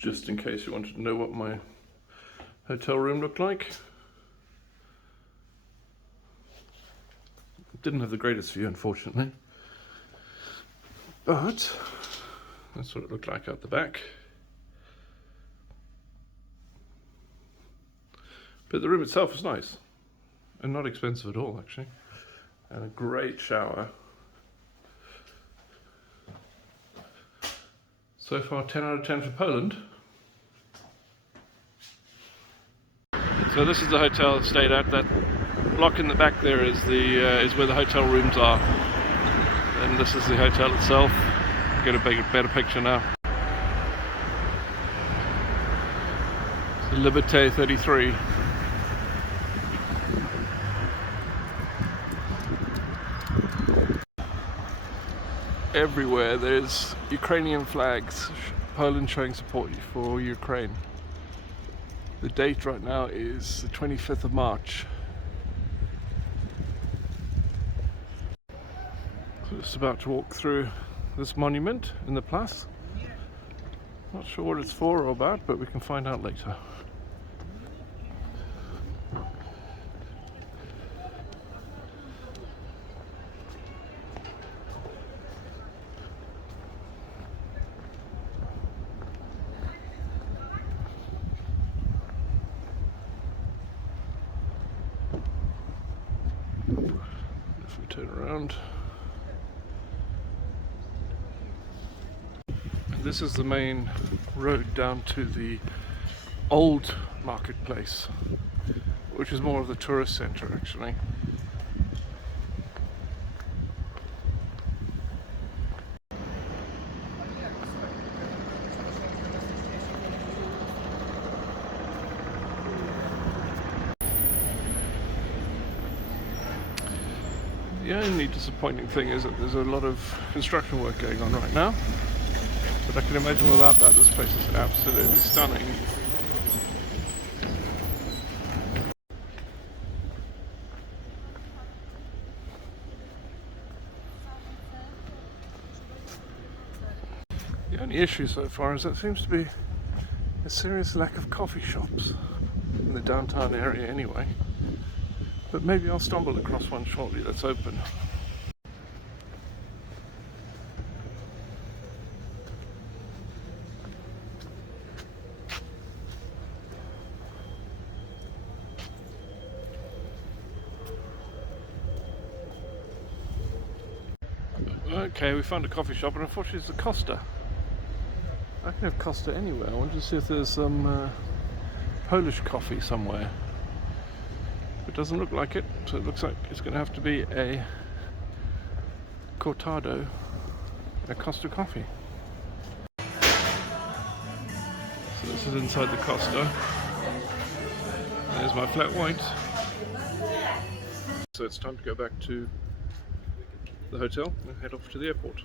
just in case you wanted to know what my hotel room looked like. Didn't have the greatest view, unfortunately, but that's what it looked like out the back. But the room itself was nice and not expensive at all, actually, and a great shower. So far 10 out of 10 for Poland. So this is the hotel I stayed at. That block in the back there is where the hotel rooms are, and this is the hotel itself. Get a better picture now. Liberté 33. Everywhere there's Ukrainian flags, Poland showing support for Ukraine. The date right now is the 25th of March. So just about to walk through this monument in the Place. Not sure what it's for or about, but we can find out later. If we turn around, this is the main road down to the old marketplace, which is more of the tourist center actually. The only disappointing thing is that there's a lot of construction work going on right now, but I can imagine without that this place is absolutely stunning. The only issue so far is that there seems to be a serious lack of coffee shops in the downtown area anyway. But maybe I'll stumble across one shortly that's open. Okay, we found a coffee shop, and unfortunately it's a Costa. I can have Costa anywhere. I want to see if there's some Polish coffee somewhere. It doesn't look like it, so it looks like it's going to have to be a cortado, a Costa coffee. So this is inside the Costa. There's my flat white. So it's time to go back to the hotel and head off to the airport.